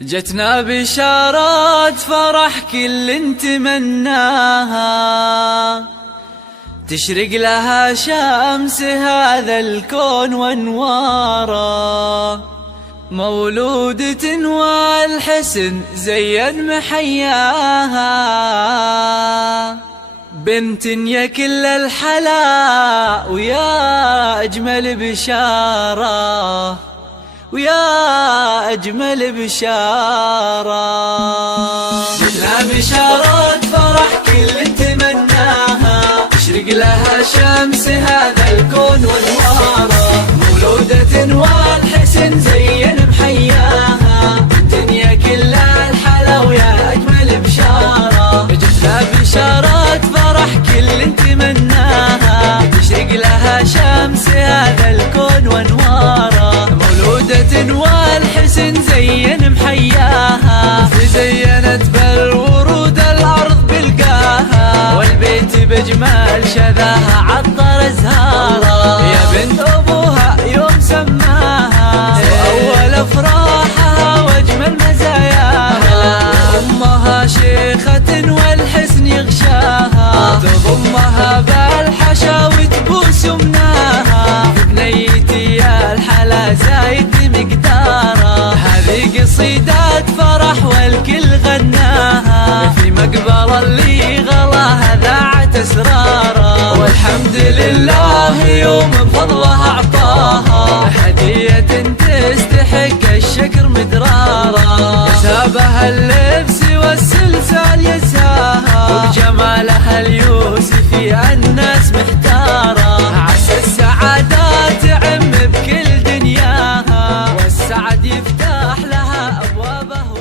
جتنا بشارات فرح كل نتمناها، تشرق لها شمس هذا الكون وانواره، مولودة والحسن زين محياها، بنت يا كل الحلا ويا أجمل بشارة، ويا أجمل بشارة. جتنا بشارات فرح كل نتمناها، تشرق لها شمس هذا الكون وانواره، مولودة والحسن زين محياها، الدنيا كلها الحلا ويا أجمل بشارة. جتنا بشارات فرح كل نتمناها، تشرق لها شمس هذا الكون وانواره، مولودة والحسن زين محياها، تزينت بالورود الأرض بلقاها، والبيت بجمال شذاها عطر أزهاره، يا بنت أبوها يوم سماها، وأول أفراحها وأجمل مزاياها، أمها شيخة والحسن يغشاها، تضمها بالحشا وتبوس يمناها، بنيتي يا الحلا زايد مقداره، هذه قصيدات فرح والكل غناها، في مقبرة اللي غلاها ذاعت أسراره، والحمد لله يوم بفضلها أعطاها، هدية تستحق الشكر مدراره، يسابها اللبس والسلسال يزهاها، وبجمالها اليوسفي الناس محتاره، عسى السعادات تعم بكل دنياها، والسعد يفتح لها أبوابه.